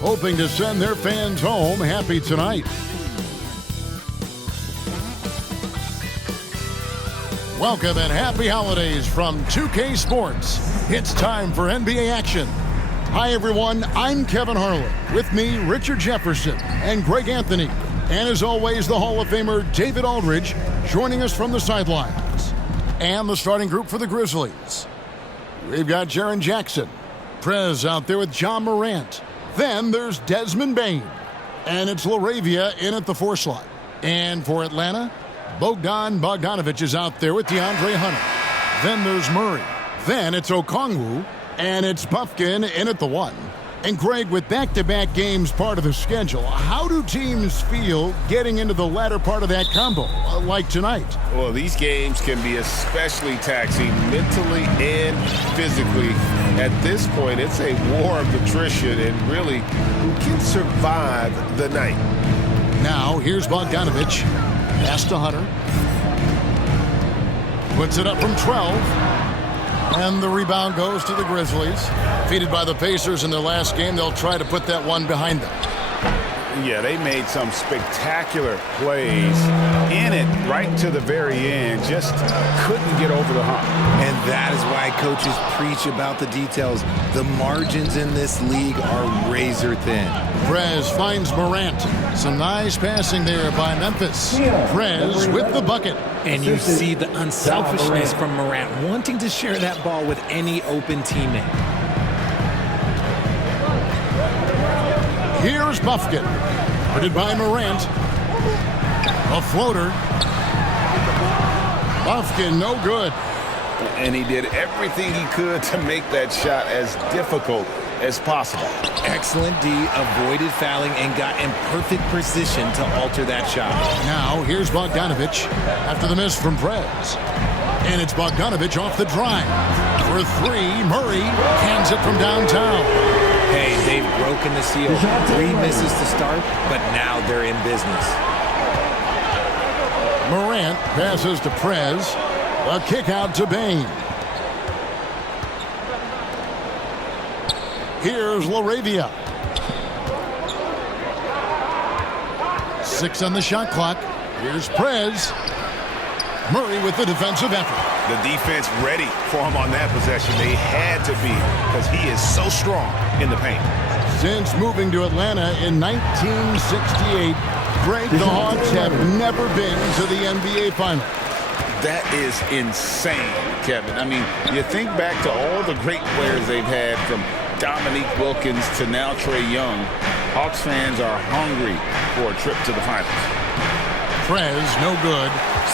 hoping to send their fans home happy tonight. Welcome and happy holidays from 2K Sports. It's time for NBA action. Hi, everyone. I'm Kevin Harlan. With me, Richard Jefferson and Greg Anthony. And as always, the Hall of Famer David Aldridge joining us from the sidelines. And the starting group for the Grizzlies. We've got Jaren Jackson. Prez out there with John Morant. Then there's Desmond Bane. And it's LaRavia in at the 4 slot. And for Atlanta, Bogdan Bogdanovic is out there with DeAndre Hunter. Then there's Murray. Then it's Okongwu. And it's Buffkin in at the 1. And Greg, with back-to-back games part of the schedule, how do teams feel getting into the latter part of that combo, like tonight? Well, these games can be especially taxing mentally and physically. At this point, it's a war of attrition, and really, who can survive the night? Now, here's Bogdanovic. Pass to Hunter. Puts it up from 12. And the rebound goes to the Grizzlies. Defeated by the Pacers in their last game, they'll try to put that one behind them. Yeah, they made some spectacular plays in it right to the very end. Just couldn't get over the hump. And that is why coaches preach about the details. The margins in this league are razor thin. Prez finds Morant. Some nice passing there by Memphis. Prez with the bucket. And you see the unselfishness from Morant, wanting to share that ball with any open teammate. Here's Buffkin. Guarded by Morant. A floater. Buffkin, no good. And he did everything he could to make that shot as difficult as possible. Excellent D, avoided fouling and got in perfect position to alter that shot. Now, here's Bogdanovic after the miss from Prez. And it's Bogdanovic off the drive. For 3, Murray hands it from downtown. Hey, they've broken the seal. 3 misses to start, but now they're in business. Morant passes to Prez. A kick out to Bane. Here's LaRavia. 6 on the shot clock. Here's Prez. Murray with the defensive effort. The defense ready for him on that possession. They had to be, because he is so strong in the paint. Since moving to Atlanta in 1968, Greg, the Hawks have never been to the NBA Finals. That is insane, Kevin. I mean, you think back to all the great players they've had, from Dominique Wilkins to now Trae Young. Hawks fans are hungry for a trip to the finals. Prez, no good.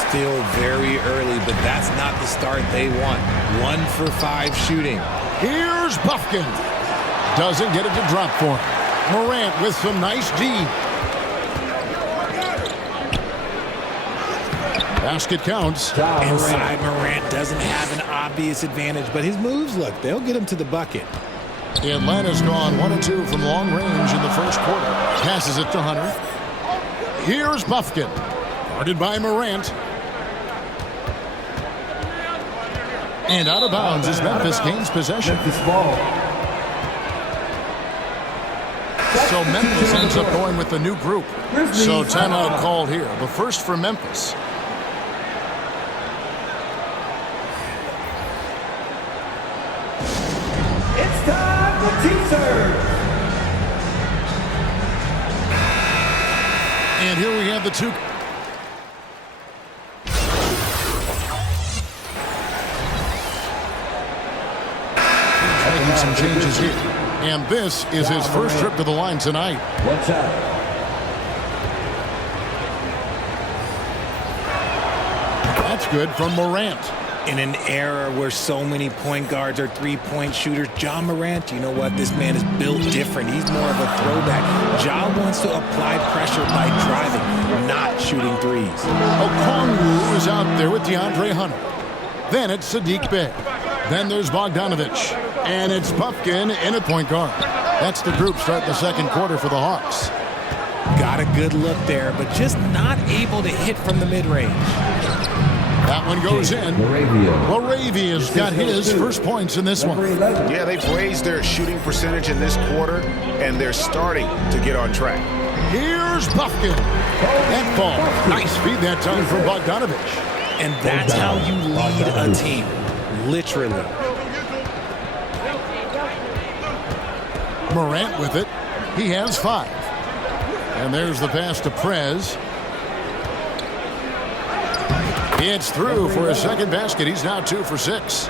Still very early, but that's not the start they want. 1 for 5 shooting. Here's Buffkin. Doesn't get it to drop for him. Morant with some nice D. Basket counts. Inside, Morant doesn't have an obvious advantage, but his moves, look, they'll get him to the bucket. Atlanta's gone 1 of 2 from long range in the first quarter. Passes it to Hunter. Here's Buffkin. Guarded by Morant. And out of bounds as Memphis gains possession. So Memphis ends up going with the new group. So timeout called here. The first for Memphis. It's time for teasers. And here we have the 2. Making some changes here. And this is his first trip to the line tonight. Watch out. That's good from Morant. In an era where so many point guards are three-point shooters, Ja Morant, you know what? This man is built different. He's more of a throwback. Ja wants to apply pressure by driving, not shooting threes. Okongwu is out there with DeAndre Hunter. Then it's Sadiq Bey. Then there's Bogdanovic. And it's Buffkin in at point guard. That's the group starting the second quarter for the Hawks. Got a good look there, but just not able to hit from the mid-range. That one goes in. LaRavia's got his first points in this one. Yeah, they've raised their shooting percentage in this quarter. and they're starting to get on track. Here's Buffkin. That ball. Nice feed that time from Bogdanovich. And that's how you lead a team, literally. Morant with it. He has 5. And there's the pass to Prez. It's through for a second basket. He's now 2 for 6.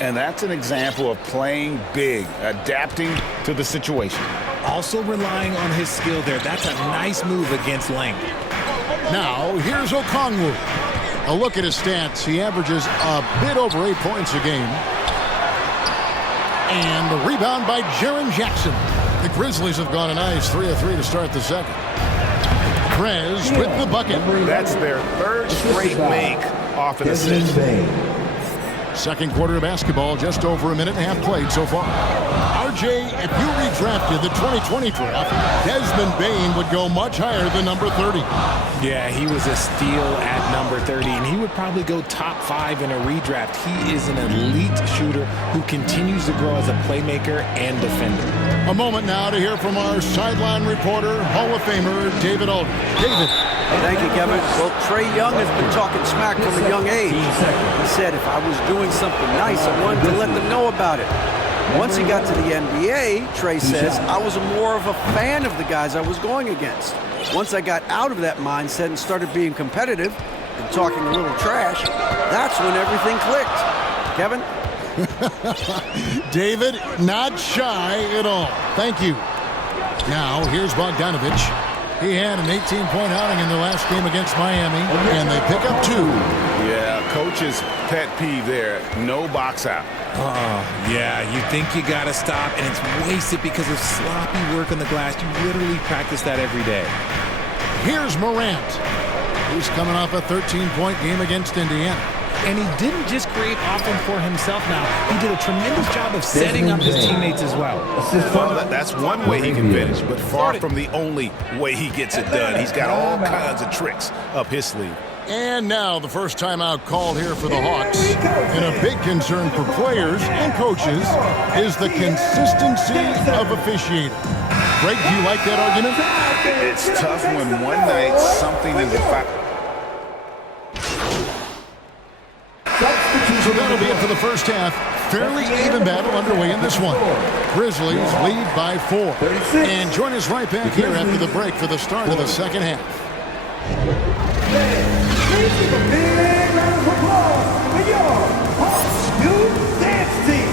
And that's an example of playing big, adapting to the situation. Also relying on his skill there. That's a nice move against length. Now, here's Okongwu. A look at his stats. He averages a bit over 8 points a game. And the rebound by Jaren Jackson. The Grizzlies have gone a nice 3 of 3 to start the second. Prez with the bucket. That's their 3rd straight make off an assist. Second quarter of basketball, just over a minute and a half played so far. RJ, if you redrafted the 2020 draft, Desmond Bane would go much higher than number 30. Yeah, he was a steal at number 30, and he would probably go top 5 in a redraft. He is an elite shooter who continues to grow as a playmaker and defender. A moment now to hear from our sideline reporter, Hall of Famer David Aldridge. David. Thank you, Kevin. Well, Trae Young has been talking smack from a young age. He said if I was doing something nice, I wanted to let them know about it. Once he got to the NBA, Trae says, I was more of a fan of the guys I was going against. Once I got out of that mindset and started being competitive and talking a little trash, that's when everything clicked. Kevin? David, not shy at all. Thank you. Now, here's Bogdanovich. He had an 18-point outing in the last game against Miami, and they pick up 2. Yeah, coach's pet peeve there. No box out. Yeah, you think you got to stop, and it's wasted because of sloppy work on the glass. You literally practice that every day. Here's Morant. He's coming off a 13-point game against Indiana. And he didn't just create offense for himself now. He did a tremendous job of setting up his teammates as well. Well, that's one way he can finish, but far from the only way he gets it done. He's got all kinds of tricks up his sleeve. And now the first timeout called here for the Hawks. And a big concern for players and coaches is the consistency of officiating. Greg, do you like that argument? It's tough when one night something is a fact. So that'll be it for the first half. Fairly even battle underway in this one. Grizzlies lead by 4. And join us right back here after the break for the start of the second half. Please give a big round of applause for your Hawks new dance team.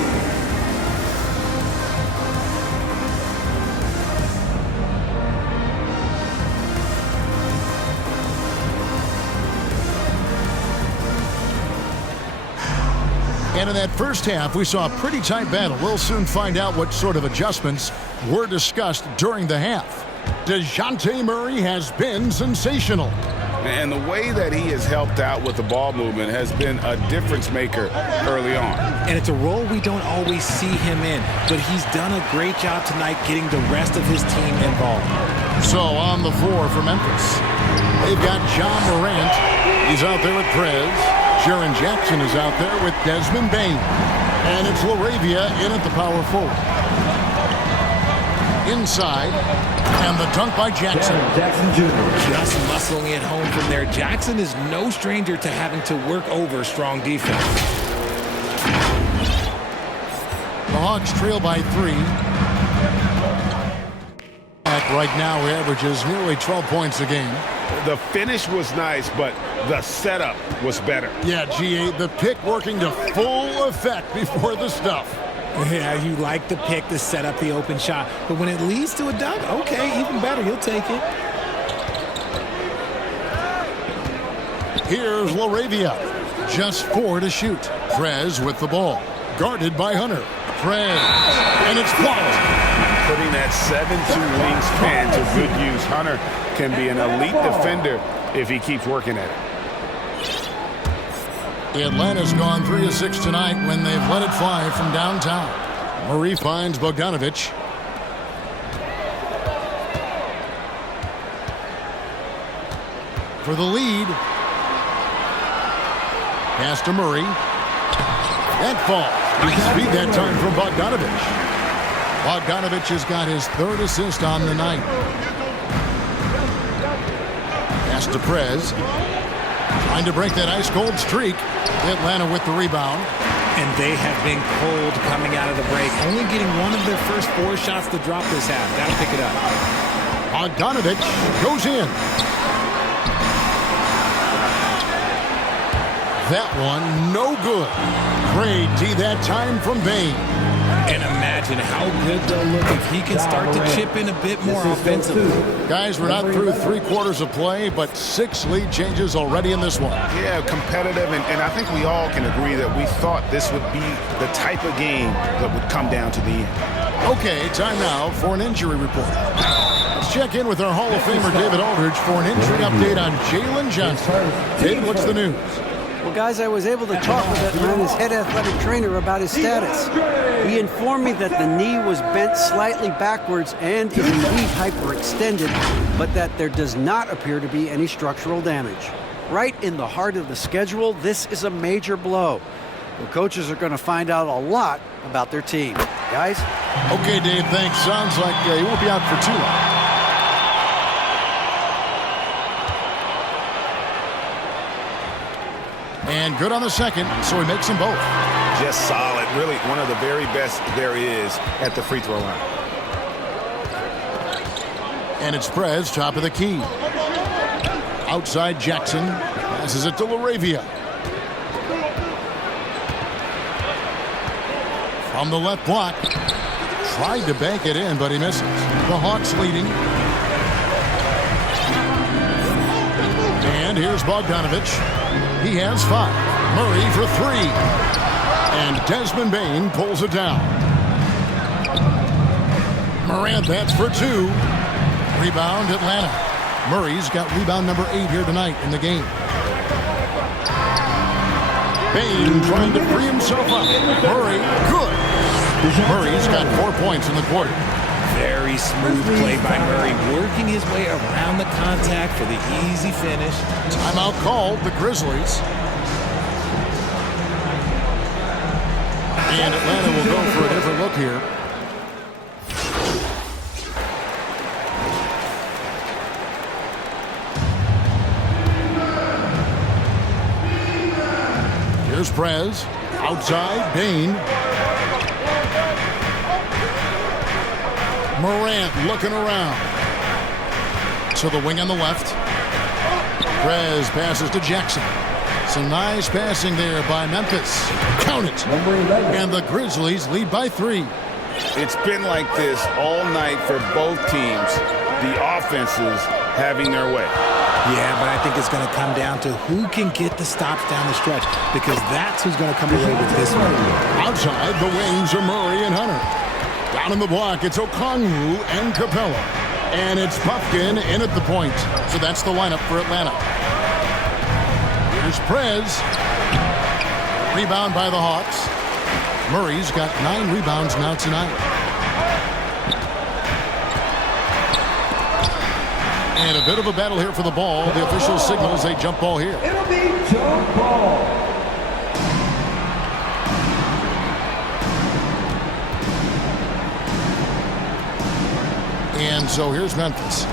And in that first half, we saw a pretty tight battle. We'll soon find out what sort of adjustments were discussed during the half. DeJounte Murray has been sensational. And the way that he has helped out with the ball movement has been a difference maker early on. And it's a role we don't always see him in, but he's done a great job tonight getting the rest of his team involved. So on the floor for Memphis, they've got John Morant. He's out there with Prez. Jaren Jackson is out there with Desmond Bane. And it's LaRavia in at the power forward. Inside, and the dunk by Jackson. Jackson Jr. Just muscling it home from there. Jackson is no stranger to having to work over strong defense. The Hawks trail by 3. Right now, he averages nearly 12 points a game. The finish was nice, but the setup was better. Yeah, G8, the pick working to full effect before the stuff. Yeah, you like the pick to set up the open shot, but when it leads to a dunk, okay, even better, you'll take it. Here's LaRavia. Just 4 to shoot. Prez with the ball. Guarded by Hunter. Prez. And it's blocked. Putting that 7'2" wingspan to good use. Hunter can be an elite defender if he keeps working at it. Atlanta's gone 3 of 6 tonight when they've let it fly from downtown. Murray finds Bogdanovich. For the lead. Pass to Murray. That falls. Nice feed that time from Bogdanovich. Bogdanovich has got his 3rd assist on the night. Pass to Prez. Trying to break that ice-cold streak. Atlanta with the rebound. And they have been cold coming out of the break. Only getting one of their first 4 shots to drop this half. Got to pick it up. Bogdanovich goes in. That one, no good. Great D that time from Bain. And imagine how good they'll look if he can start to chip in a bit more offensively. Guys, we're not through 3 quarters of play, but 6 lead changes already in this one. Yeah, competitive, and I think we all can agree that we thought this would be the type of game that would come down to the end. Okay, time now for an injury report. Let's check in with our Hall of Famer David Aldridge for an injury update on Jalen Johnson. David, what's the news? Well, guys, I was able to talk with Atlanta's head athletic trainer about his status. He informed me that the knee was bent slightly backwards and is indeed hyperextended, but that there does not appear to be any structural damage. Right in the heart of the schedule, this is a major blow. The coaches are going to find out a lot about their team. Guys? Okay, Dave, thanks. Sounds like he won't be out for too long. And good on the second, so he makes them both. Just solid. Really one of the very best there is at the free throw line. And it's Prez, top of the key. Outside Jackson. Passes it to LaRavia. From the left block. Tried to bank it in, but he misses. The Hawks leading. And here's Bogdanovich. He has 5. Murray for 3. And Desmond Bain pulls it down. Morant, that's for 2. Rebound, Atlanta. Murray's got rebound number 8 here tonight in the game. Bain trying to free himself up. Murray, good. Murray's got 4 points in the quarter. Very smooth play by Murray, working his way around the contact for the easy finish. Timeout called, the Grizzlies. And Atlanta will go for a different look here. Here's Prez. Outside, Bain. Morant looking around. To the wing on the left. Prez passes to Jackson. Some nice passing there by Memphis. Count it. And the Grizzlies lead by 3. It's been like this all night for both teams. The offenses having their way. Yeah, but I think it's going to come down to who can get the stops down the stretch, because that's who's going to come away with this one. Outside, the wings are Murray and Hunter. Down in the block, it's Okongwu and Capella. And it's Puffkin in at the point. So that's the lineup for Atlanta. Here's Prez. Rebound by the Hawks. Murray's got 9 rebounds now tonight. And a bit of a battle here for the ball. The official signals a jump ball here. It'll be jump ball. And so here's Memphis.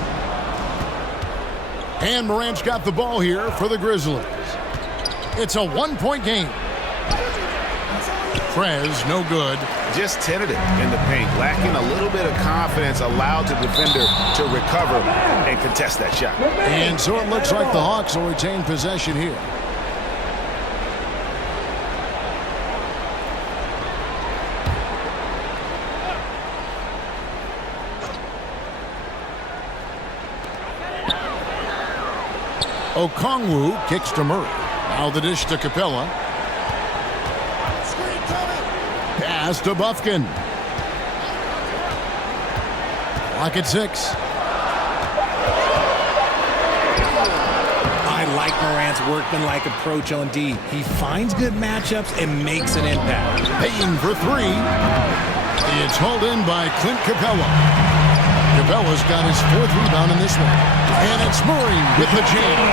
And Morant's got the ball here for the Grizzlies. It's a 1-point game. Prez, no good. Just tentative in the paint, lacking a little bit of confidence, allowed the defender to recover and contest that shot. And so it looks like the Hawks will retain possession here. Okongwu kicks to Murray. Now the dish to Capella. Pass to Buffkin. Clock at 6. I like Morant's workmanlike approach on D. He finds good matchups and makes an impact. Payton for 3. It's hauled in by Clint Capella. Capella's got his 4th rebound in this one. And it's Murray with the jam.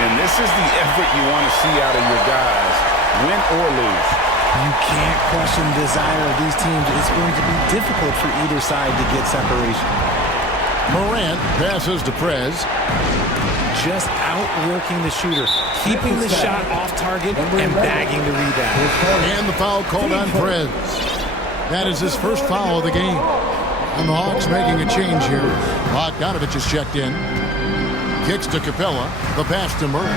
And this is the effort you want to see out of your guys, win or lose. You can't question the desire of these teams. It's going to be difficult for either side to get separation. Morant passes to Prez. Just outworking the shooter, keeping the shot off target and bagging the rebound. And the foul called on Prez. That is his first foul of the game. And the Hawks making a change here. Bogdanovich is checked in. Kicks to Capella. The pass to Murray.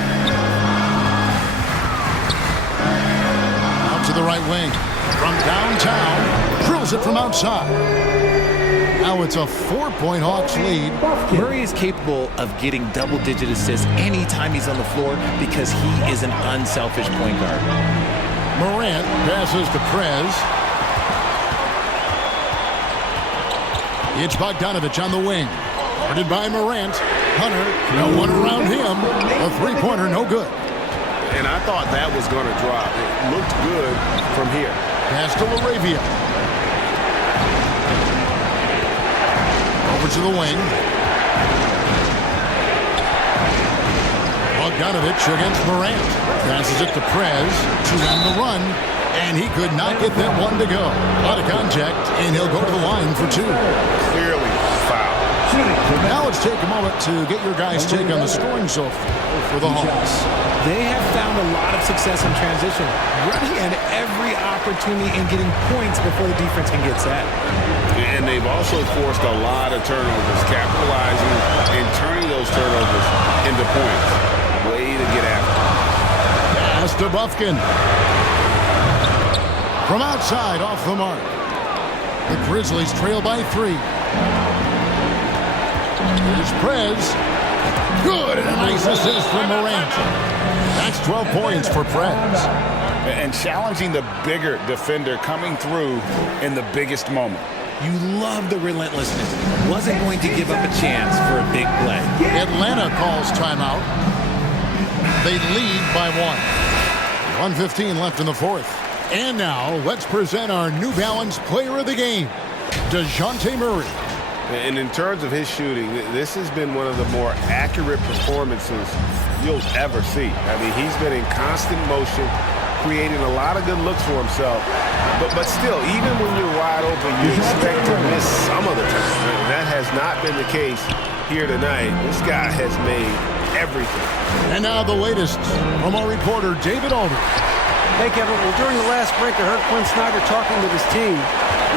Out to the right wing. From downtown. Drills it from outside. Now it's a 4-point Hawks lead. Murray is capable of getting double-digit assists anytime he's on the floor because he is an unselfish point guard. Morant passes to Prez. It's Bogdanovich on the wing. Guarded by Morant. Hunter, no one around him. A three-pointer, no good. And I thought that was going to drop. It looked good from here. Pass to LaRavia. Over to the wing. Bogdanovich against Morant. Passes it to Prez to end the run. And he could not get that one to go. Out of contact, and he'll go to the line for two. Clearly foul. Now let's take a moment to get your guys' take on the scoring so far for the Hawks. They have found a lot of success in transition, running at every opportunity and getting points before the defense can get set. And they've also forced a lot of turnovers, capitalizing and turning those turnovers into points. Way to get after it. Pass to Bufkin. From outside, off the mark. The Grizzlies trail by 3. Here's Prez. Good, and a nice assist from Morant. That's 12 points for Prez. And challenging the bigger defender coming through in the biggest moment. You love the relentlessness. Wasn't going to give up a chance for a big play. Atlanta calls timeout. They lead by 1. 1:15 left in the fourth. And now, let's present our New Balance player of the game, DeJounte Murray. And in terms of his shooting, this has been one of the more accurate performances you'll ever see. I mean, he's been in constant motion, creating a lot of good looks for himself. But still, even when you're wide open, you expect to miss some of the time. And that has not been the case here tonight. This guy has made everything. And now the latest from our reporter, David Aldridge. Hey, Kevin, well, during the last break, I heard Quinn Snyder talking with his team.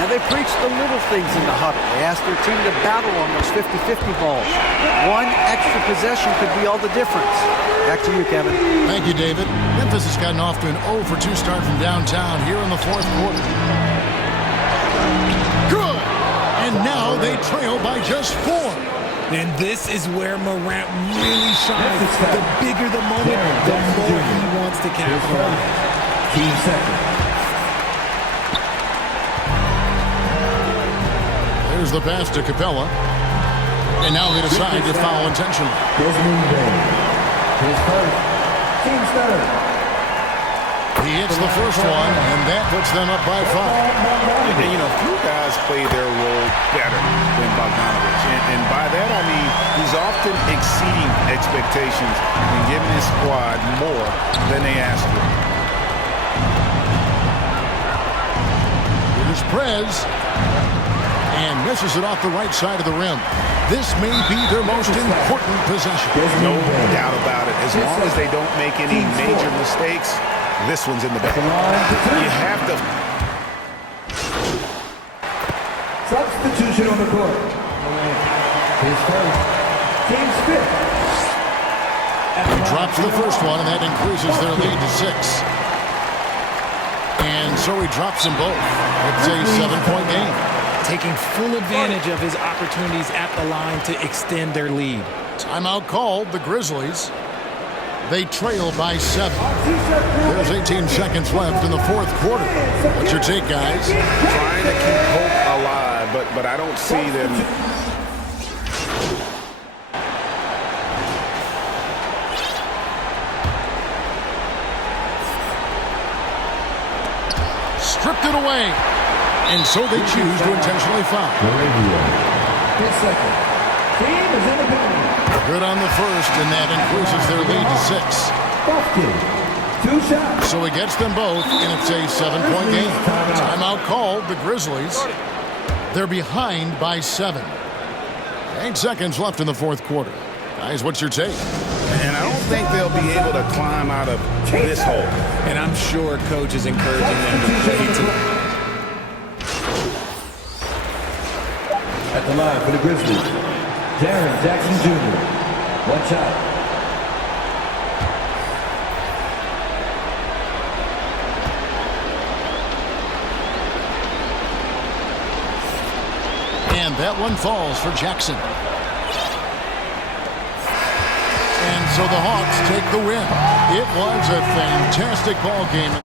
Now, they preached the little things in the huddle. They asked their team to battle on those 50-50 balls. One extra possession could be all the difference. Back to you, Kevin. Thank you, David. Memphis has gotten off to an 0-for-2 start from downtown here in the fourth quarter. Good! And now they trail by just 4. And this is where Morant really shines. The bigger the moment, the more he wants to capitalize. There's the pass to Capella. And now they decide to foul intentionally. He hits the first one, and that puts them up by 5. And, you know, few guys play their role better than Bogdanovich. And by that, I mean, he's often exceeding expectations and giving his squad more than they asked for. Here's Prez. And misses it off the right side of the rim. This may be their most important possession. No doubt about it. As long as they don't make any major mistakes, this one's in the bag. You have to. Substitution on the court. His first. Team's fifth. He drops the first one, and that increases their lead to 6. And so he drops them both. It's a 7-point game. Taking full advantage of his opportunities at the line to extend their lead. Timeout called, the Grizzlies. They trail by 7. There's 18 seconds left in the fourth quarter. What's your take, guys? Trying to keep hope alive, but I don't see them. Stripped it away. And so they choose to intentionally foul. His second. Team is in the penalty. Good on the first, and that increases their lead to 6. 2 shots. So he gets them both, and it's a 7-point game. Timeout called, the Grizzlies. They're behind by 7. 8 seconds left in the fourth quarter. Guys, what's your take? And I don't think they'll be able to climb out of this hole. And I'm sure coach is encouraging them to play to. At the line for the Grizzlies, Jaren Jackson Jr. 1 shot. And that one falls for Jackson. And so the Hawks take the win. It was a fantastic ball game.